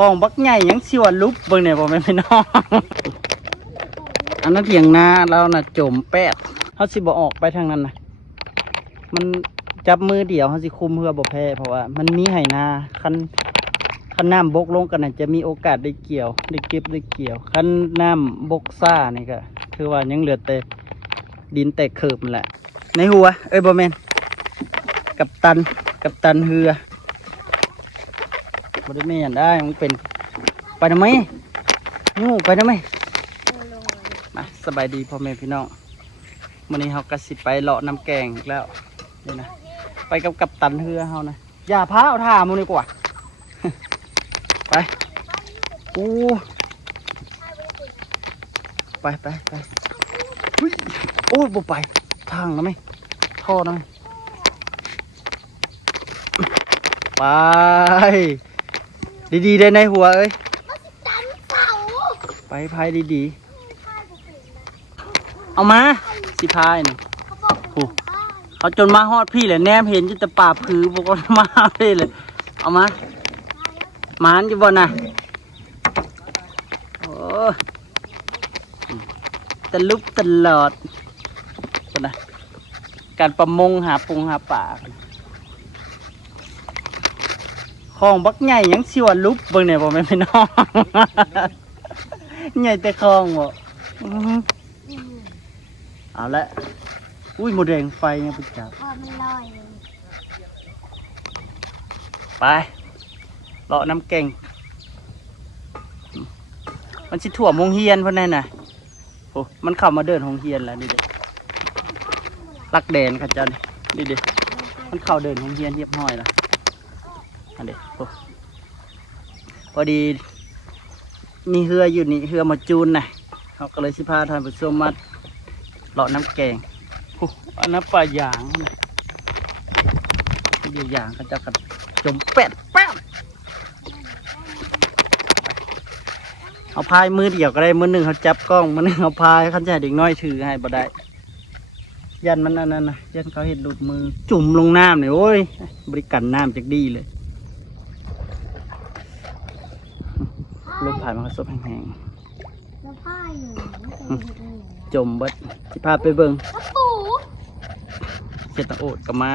ของบักใหญ่ยังสิว่าลุบเบิ่งเนี่ยบ่แม่นพี่น้องอันนั้นเถียงนาเราน่ะจมแป๊ดเฮาสิบ่ออกไปทางนั้นน่ะมันจับมือเดียวเฮาสิคุมเพื่อบ่แพ้เพราะว่ามันมีไหนาคันน้ำบกลงกันน่ะจะมีโอกาสได้เกี่ยวได้เก็บได้เกี่ยวคันน้ำบกซ่านี่ก็คือว่ายังเหลือแต่ดินแต่เคิบนั่นแหละในหัวบ่แม่นกัปตันเรือบ่ได้แม่นได้มันเป็นไปทำไมยูไปทำไมมาสบายดีพ่อแม่พี่น้องวันนี้เฮากระสิไปเลาะน้ำแกงอีกแล้วนี่นะไปกับกัปตันเรือเฮานะอย่าพาเอาท่ามึงดีกว่า ไปอู้ไปโอ้ยบ่ไปทางนะไหมท่อนะไหมไปดีๆได้ในหัวเอ้ยไปพายดีๆเอามาสิพายนี่โอ้เขาจนมาฮอดพี่เลยแนมเห็นจะแต่ป่าผือบอกว่ามาเลยเอามาหมานอยู่บ่น่ะโอ้ตะลุบตลอดบ่น่ะการประมงหาปูหาป่าของบักใหญ่ยังสิว่าลุบเบิ่งเนี่ยบ่แม่นพี่น้องใหญ่แต่คลองบ่เอาละอุ้ยหมดแดงไฟเนี่ยพี่จับไปเลาะน้ำแกงมันสิถ่วมโรงเรียนเพิ่นนั่นน่ะโอ้มันเข้ามาเดินโรงเรียนแล้วนี่เด้ลักแดนค่ะจันนี่เด้มันเข้าเดินโรงเรียนเรียบร้อยแล้วอันเด้โอ้พอดีมีเรืออยู่นี่เรือมาจูนน่ะเขาก็เลยสิพาท่านผู้ชมมาเลาะน้ำแกงโอ้อันนั้นปลาหยางนะเดี๋ยวหยางเขาจะกัดจมแป๊ดเอาพายมือเดียวก็ได้มือหนึ่งเขาจับกล้องมือหนึ่งเอาพายเขาจะให้เด็กน้อยถือให้บ่ได้ยันมันอันนั้นนะยันเขาเห็นหลุดมือจุ่มลงน้ำเนี่ยโอ้ยบริการน้ำจากดีเลยลมผ่านมันก็ซบแห้งๆจมเบิดสิพาไปเบิ่งเสร็จตะโอดก็มา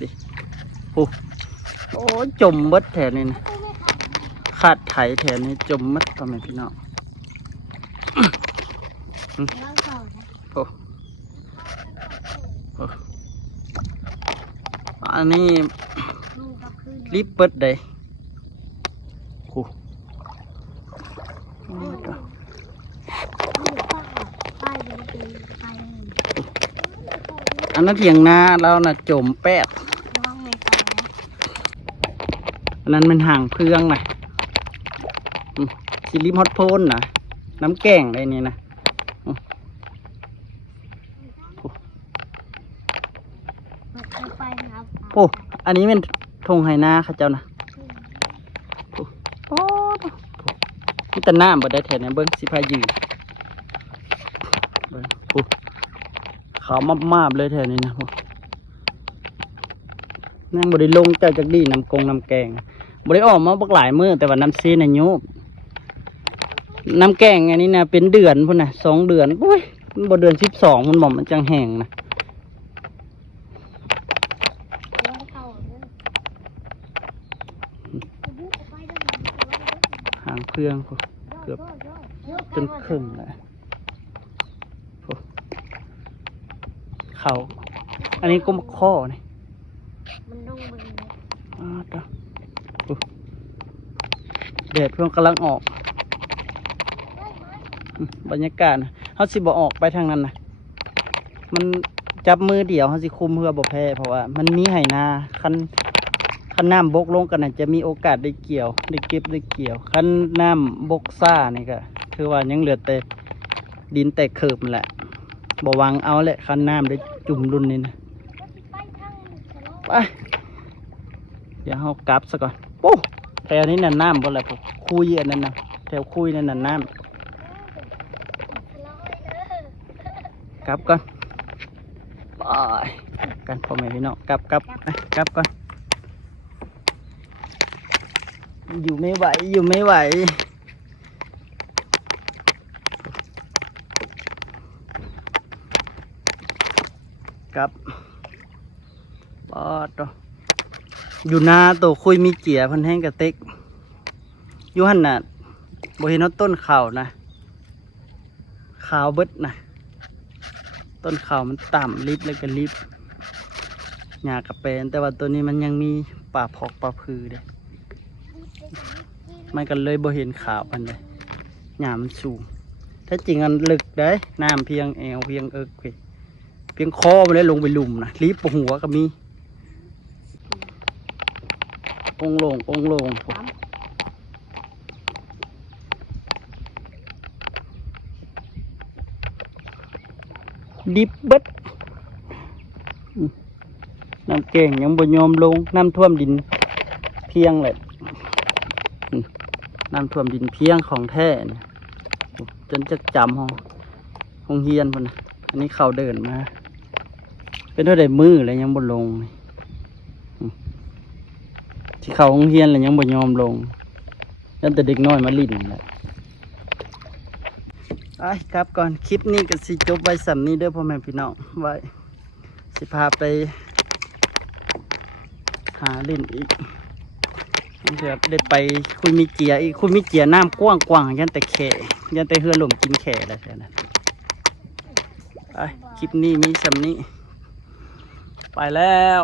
ดิโอ้จมเบิดแถวนี้นะขาดไถแถวนี้จมมัดทำไมพี่น้องอันนี้รีบเบิดเลยอันนั้นเถียงนาเราน่ะจมแป๊ดอันนั้นมันห่างเพื่องน่ะชิลิมฮอตโพนน่ะน้ำแกงอะไรนี่นะโอ้อันนี้เป็นธงไหนาค่ะเจ้านะโอ้ที่ตะน้ำบ่ได้แถวนี้เบิ้งสิพายืนเบิ้งขาวมาบเลยแถวนี้นะนั่งบริลงเจ้าจากดีน้ำแกงบริออกมาบักหลายมื้อแต่ว่าน้ำซีน่ะยุบน้ำแกงอันนี้นะเป็นเดือนพุ่นนะ2 เดือนโอ้ยมันบ่เดือน12มันบอกมันจังแห้งนะหางเครื่องเกือบจนครึ่งแล้วเขาอันนี้ก็มาข้อนี่แดดเพิ่งกำลังออกบรรยากาศเขาสิบ่ออกไปทางนั้นนะมันจับมือเดียวเขาสิคุมเพื่อบ่แพ้เพราะว่ามันมีไหนาคันน้ำบกลงกันน่ะจะมีโอกาสได้เกี่ยวได้เก็บได้เกี่ยวคันน้ำบกซ่านี่ก็คือว่ายังเหลือแต่ดินแต่เคิบแหละบ่วางเอาแหละคันน้ำได้จุ่มรุ่นนี้นะไปเดี๋ยวเขากลับซะก่อนโอ้แถวนี้น่ะน้ำบ่แหละผมคุยอันนั้นนะแถวคุยนั่นน่ะน้ำกลับก่อนไปกันพ่อแม่พี่น้องกลับก่อน อยู่ไม่ไหวอยู่ไม่ไหวครับปอดตัวอยู่นาตัวคุยมีเกียร์พันแห้งกระเต็กอยู่หันน่ะบ่เห็นว่าต้นข่าวนะข่าวเบิดนะต้นข่าวมันต่ำริบแล้วก็ริบหญ้ากระเป็นแต่ว่าตัวนี้มันยังมีป่าพอกป่าพือเด้มันก็เลยบ่เห็นข่าวมันเลยหญ้ามันสูงถ้าจริงอันลึกได้น้ำเพียงแอวเพียงเอิกเพียงคอมันเลยลงไปหลุมนะริบปหัวก็มีองลงดิบเบิดน้ำเก่งยังบ่ยอมลงน้ำท่วมดินเพียงเลยน้ำท่วมดินเพียงของแท้เนี่ยจนจะจำห้องเฮียนพุ่นนะอันนี้เขาเดินมาเป็นเท่าใดมือเลยยังบ่ลงที่เขาห้องเฮียนเลยยังบ่ยอมลงยันแต่เด็กน้อยมาลิ่นแหละครับก่อนคลิปนี้ก็สิจบไว้สำนี้เด้อพ่อแม่พี่น้องไว้สิพาไปหาลิ่นอีกเดี๋ยวได้ไปคุยมีเกียอีกคุยมีเกียน้ำกว้างยันแต่แข่ยันแต่เฮือหล่มกินแข่แล้วใช่ไหมคลิปนี้มีสำนี้ไปแล้ว